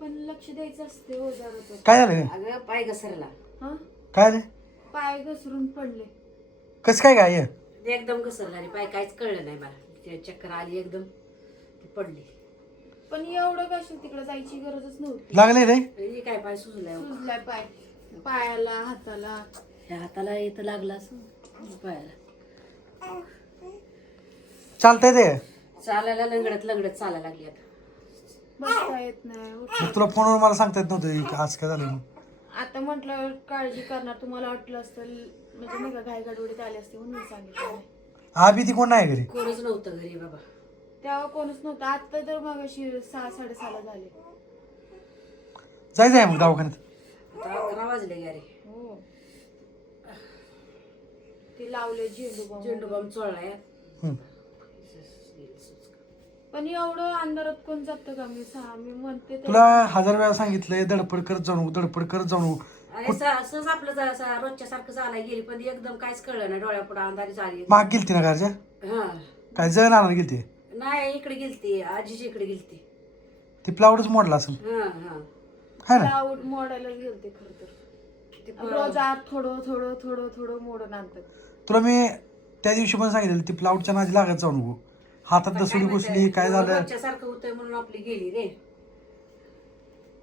पण लक्ष द्यायचं असते हो जरा तर. काय झालं अगं पाय घसरला. हा काय रे पाय घसरून पडले. कसं काय काय एकदम घसरला आणि पाय काहीच कळलं नाही मला. चक्कर आली एकदम ती पडली. पण एवढं कशी तिकडे जायची गरजच नव्हती. लागले रे ही काय पाय सुजलाय. सुजलाय पाय पायाला हाताला. ह्या हाताला इथं लागला असं पायाला. चालतंय ते चालायला लंगडत लंगडत चालायला लागली आता. बसता येत नाही. मग तुला फोनवर मला सांगता येत नव्हतं की आज काय झालं म्हणून. आता म्हटलं काळजी करणार तुम्हाला वाटलं असतं म्हणजे नाही का घाई गडबडीत आले असते म्हणून मी सांगितलं नाही. आबी ती कोण नाही घरी कोणच नव्हतं घरी बाबा. तेव्हा कोणच नव्हतं. आता तर मग अशी 6-6:30 झाले. जायचं आहे मग दवाखान्यात. आता 11 वाजले गाडी. हो ते लावले झेंडू बाम. झेंडू बाम चोळलाय. हम्म. पण एवढं अंधारात कोण जातं का मी म्हणते तर. तुला 1000 वेळा सांगितलंय धडपड करत जाऊ नको धडपड करत जाऊ नको. अरे सहज आपलं रोजच्या सारखं चालाय गेली पण एकदम काहीच कळलं नाही. डोळ्यापुढे अंधारी झाली. माग गेलती ना घरच्या हा काय जण आणायला गेलती नाही इकडे गेलती आजीच्या इकडे गेलती. ती प्लावडच मोडला असेल हा हा है ना. लाऊड मोडायला गेलते खरं तर. रोज आत थोडं थोडं थोडं थोडं मोडून आणतात. तुला मी त्या दिवशी पण सांगितलं ती प्लावडच्या नादी लागत जाऊ नको. हातात दसुडी घुसली काय झालं रोजच्या सारखं होतंय म्हणून आपली गेली रे.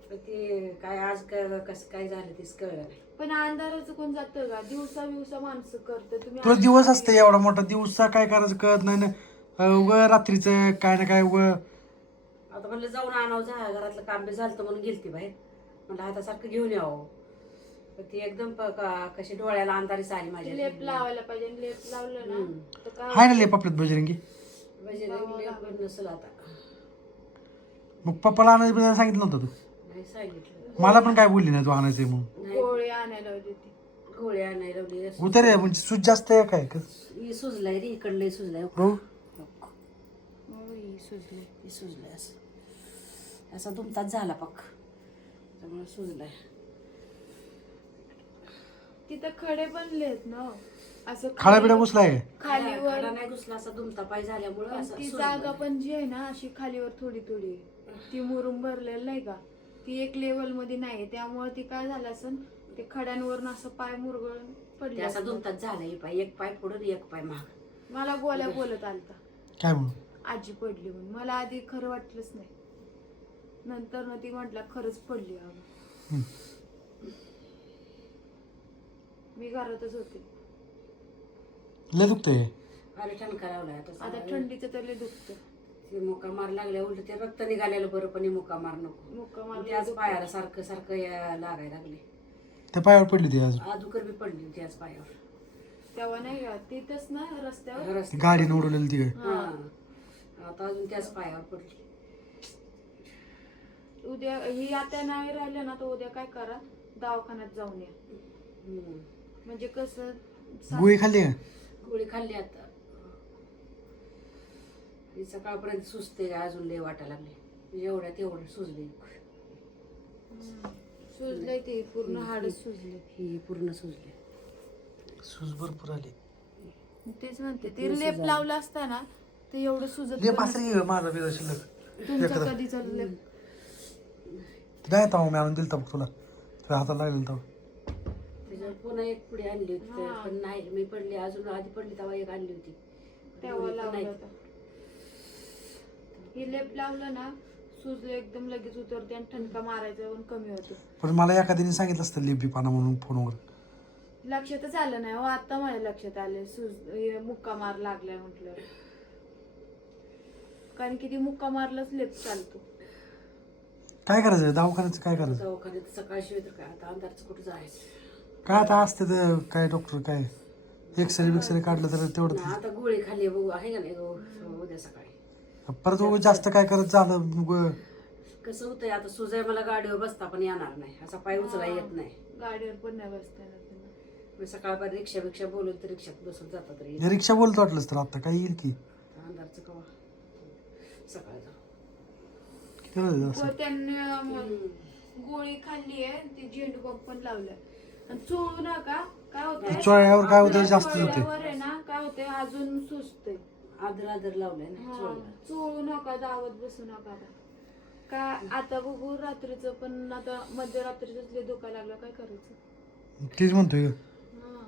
पण ते काय आज कसं काय झालं तेच कळलं नाही. पण अंधाराचं कोण जातं का दिवसा माणसं करतं तुम्ही. तुला दिवस असते एवढा मोठा दिवसा काय करायचं कळत नाही ना उग रात्रीचं काय ना काय उग. आता म्हणलं जाऊन आणावं घरातलं काम बी झालं म्हणून गेलती बाहेर. म्हणलं आता सारखं घेऊन यावं. पण ती एकदम कशी डोळ्याला अंधारीच आली माझ्या. लेप लावायला पाहिजे. लेप लावलं ना तर काय हाय ना लेप आपल्यात बजरंगी. म्हणजे लेप नसेल आता. मग पप्पाला आणायचं बिनायला सांगितलं नव्हतं तू. नाही सांगितलं. मला पण काय बोलली नाही तू आणायचंय म्हणून. गोळी आणायला होती ती. गोळ्या आणायला लावली. उतर रे म्हणजे सूज जास्त आहे काय ही सुजलाय रे इकडलंही सुजलाय. हो सुजले. ही सुजलाय असं असा दुमताच झाला पक्क त्यामुळे सुजलाय. तिथं खडे बनलेत ना असं खाडा बिडा घुसलाय खालीवर. खडा नाही घुसला असा दुमता पाय झाल्यामुळं पण असं ती सुजलाय. जागा पण जी आहे ना अशी खालीवर थोडी थोडी ती मुरुम भरलेलं नाही का ती एक लेवल मध्ये नाही त्यामुळे ती काय झालं असं ते खड्यांवर असं पाय मुरगळून ते पडले. असा दुमताच झाला. हे पाय एक पाय पुढं एक पाय माग. मला गोल्या बोलत आलता काय म्हणून. आजी पडली म्हणून. मला आधी खरं वाटलंच नाही. नंतर ना ती म्हटलं खरंच पडली अगं. मी घरातच होते. लय दुखतंय अरे ठणका लावलाय आता आता. थंडीचं तर लय दुखतं. ते मुका मार लागल्या उलट ते रक्त निघालेलं बरं पण हे मुका मार नको. मुक्का मारला त्याच पायाला सारखं सारखं लागायला लागले. त्या पायावर पडली ती आज आदुकर बी पडली होती आज पायावर. तेव्हा नाही का तिथंच ना रस्त्यावर. रस्ते. गाडीनं उडवलेली ती काय. हा आता अजून त्याच पायावर पडली. उद्या ही आता नाही राहिलं ना तर उद्या काय करा दवाखान्यात जाऊन या. म्हणजे कसं गोळी खाल्ली का गोळी खाल्ली आता. ही सकाळपर्यंत सुचते अजून लय वाटायला लागले. एवढ्या तेवढं सुजले. सुजलंय ते पूर्ण हाडच सुजले. ही पूर्ण सुजले. सूज भरपूर आली. तेच म्हणते ते लेप लावला असता ना ते एवढं सुजत लेप पण असं की माझा बिजा शिल्लक नसतं. तुमचं कधी चाललं नाही येतं मी आणून दिलं बघ तुला तुझ्या हाताला लागलेलं तेव्हा. त्याच्यावर पुन्हा एक पुढे आणली होती पण नाही मी पडली अजून आधी पडली तेव्हा एक आणली होती तेव्हा लावलं होतं. ही लेप लावलं ना सूज एकदम लगेच उतरते आणि ठणका मारायचा पण कमी होतो. पण मला एखाद्याने सांगितलं असतं लेप बी पाना म्हणून फोनवर. लक्षातच आलं नाही हो आता माझ्या लक्षात आले सूज मुक्का मार लागलाय म्हटलं. कारण की ती मुक्का मारलाच लेप चालतो. काय करायचं दवाखान्याचं काय करायचं. दवाखान्यात सकाळी शिवाय तर काय आता अंधारचं कुठं जायचं. काय आता असते तर काय डॉक्टर काय एक्सरे बिक्सरे काढलं तर तेवढं. आता गोळी खाल्ली बघू आहे का नाही उद्या सकाळी. परत उगाच जास्त काय करत झालं मग कसं होतंय आता सुजाय मला गाडीवर बसता पण येणार नाही. असा पाय उचला येत नाही. गाडीवर पण नाही बसता येणार त्यांना. मी सकाळपर्यंत रिक्षा बोलून तर रिक्षात बसून जातात रे. रिक्षा बोलतो वाटलंच तर आता काय येईल की अंधारचं कवा सकाळी जाऊ. किती वेळ झाला असं? त्यांनी गोळी खाल्ली आहे ती झेंडू बाम पण लावलाय आणि चोळू नका काय होतंय चोळल्यावर काय होतं जास्त होते. चोळल्यावर आहे ना काय होतंय अजून सुचतंय. आदर लावलंय ना चोळलं. चोळू नका दावत बसू नका. का आता बघू रात्रीचं, पण आता मध्यरात्रीच लय दुखायला लागलं, काय करायचं? तेच म्हणतोय ग. हा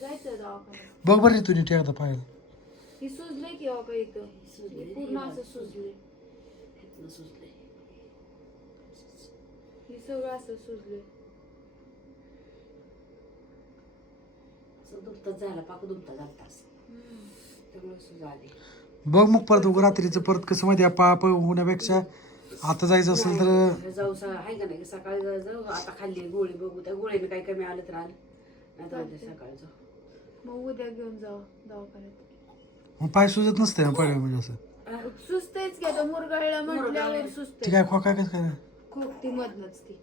जायचं दवाखान्यात. बघ बरं तू नीट एकदा पाहायला. ही सुजलंय की का इथं? सुजलंय, हे पूर्ण असं सुजलंय. इथनं सुजलंय. हे सगळं असं सुजलंय. असं दुखतच झालं, पाक दुखता झालं असं. त्यामुळे सुज आली. बघ मग परत उगं रात्रीचं परत कसं माहिती आहे, पाप होण्यापेक्षा आता जायचं असेल तर नाही, जाऊ आहे का नाही, सकाळी जाऊ. आता खाल्ली गोळी, बघू त्या गोळीने काही कमी आलं तर आलं, नाही तर उद्या सकाळी जाऊ. मग उद्या घेऊन जाऊ दवाखान्यात. मग पाय सुजत नसते ना पडलं म्हणजे असं. सुचतेच की आता मुरगाळला म्हटल्यावर ती सुचते. काय खोका काय काय खूप ती मधनच ती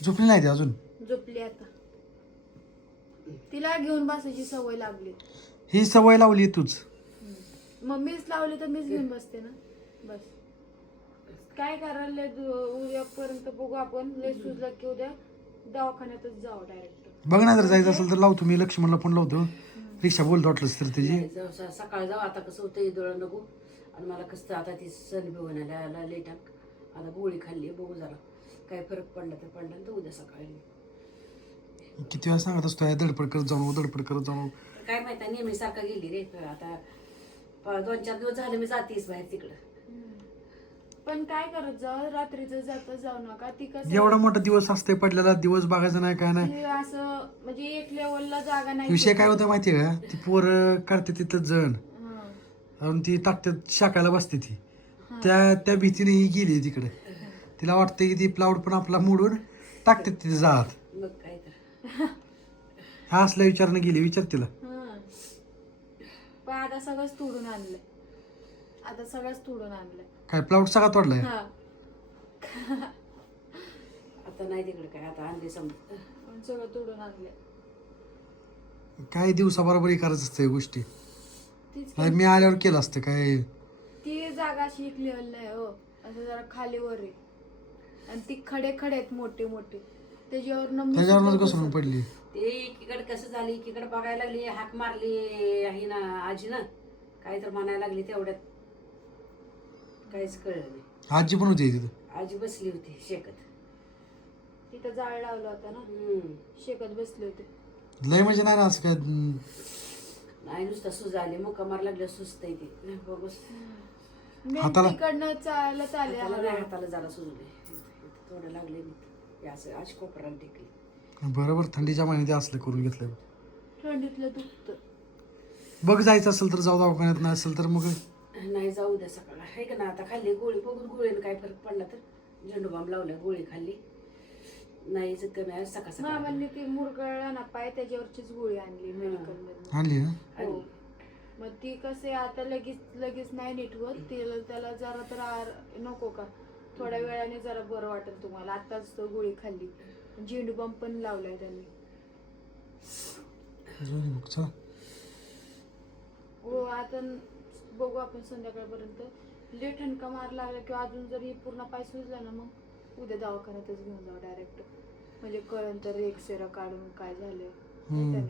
झोपली नाही ती अजून. झोपली आता. तिला घेऊन बसायची सवय लागली. ही सवय लावली तूच. मग मीच लावली तर मीच घेऊन बसते ना. बस काय करायला उद्यापर्यंत बघू आपण. लय सुजलं की उद्या दवाखान्यातच जाऊ डायरेक्ट. बघ ना, जर जायचं असेल तर लावतो मी, लक्ष्मणला फोन लावतो, रिक्षा बोलतो वाटलंच तर त्याची. नाही, जाऊ सकाळी जाऊ. आता कसं होतं इदोळं नको, आणि मला कसं आता ती सण बिवण्याला लई टाक. आता गोळी खाल्ली, बघू जरा काय फरक पडला तर पडला, तर उद्या सकाळी किती वेळा सांगत असतो धडपड करत जाऊ, धडपड करत जाऊ. काय माहिती आहे, नेहमी सारखा गेली रे. आता 2-4 दिवस झाले मी जातेस बाहेर तिकडं. पण काय करत जाऊ, रात्रीचं जाऊ नका. ती कसं एवढा मोठा दिवस असते पडलेला, दिवस बघायचा नाही काय नाही. ती असं म्हणजे एक लेवलला जागा नाही. विषय काय होता माहितीये का, ती पोरं काढते तिथं जण आणि ती टाकतात शाकायला बसते ती. त्या भीतीने ही गेली तिकडे. तिला वाटतं की ती प्लाउड पण आपला मोडून टाकतात तिथे जात. मग काय तर हा असल्या विचारानं गेली. विचार तिला. पण आता सगळंच तोडून आणलंय. आता सगळंच तोडून आणलंय. काय प्लाउड सगळा तोडलाय? आता नाही तिकडे काय, आता आणले समजा. सगळं तोडून आणलंय. काय दिवसाबरोबर करायचं असतं या गोष्टी. तीच नाही मी आल्यावर केलं असतं काय. ती जागा अशी एक लेवल नाही हो, असं जरा खालीवर आहे. आणि ती खडे आहेत मोठे मोठे, त्याच्यावरच घसरून पडली. ते एकीकडे कसं झाली, एकीकडे बघायला लागली, हाक मारली ही ना आजी ना, काय तर म्हणायला लागली, तेवढ्यात काहीच कळलं नाही. आजी पण होती तिथं. आजी बसली होती शेकत. तिथं जाळ लावलं होतं ना, शेकत बसले होते. लय म्हणजे नाही ना असं काय. नाही नुसतं सुज आली, मुका मार लागलं, सुस्त आहे ती. बघूस हाताला तिकडनं चालत आले. हाताला जरा सुजले, थोडं लागले मी असं आज कोपराला टेकली. बरोबर थंडीच्या महिन्यात असलं करून घेतलं. थंडीतलं दुखत. बघ जायचं असेल तर जाऊ दवाखान्यात, नाही असेल तर मग नाही जाऊ द्या सकाळ आहे का ना. आता खाल्ली गोळी, बघून गोळीनं काय फरक पडला तर झेंडू बाम लावला, गोळी खाल्ली नाही कमी आहे. सकाळ मामांनी ती मुरगळला ना पाय, त्याच्यावरचीच गोळी आणली मेडिकल मध्ये. आणली ना. हो. मग ती कसे आता लगेच नाही नीट होत. त्याला जरा तर नको का, थोड्या वेळाने जरा बरं वाटेल तुम्हाला. आताच तो गोळी खाल्ली, झेंडू बाम पण लावलाय त्यांनी. हो आता बघू आपण संध्याकाळपर्यंत. लय ठणका मार लागला किंवा अजून जर ही पूर्ण पाय सुजला ना, मग उद्या दवाखान्यातच घेऊन जाऊ डायरेक्ट. म्हणजे कळण तर एक्सरे काढून काय झालं.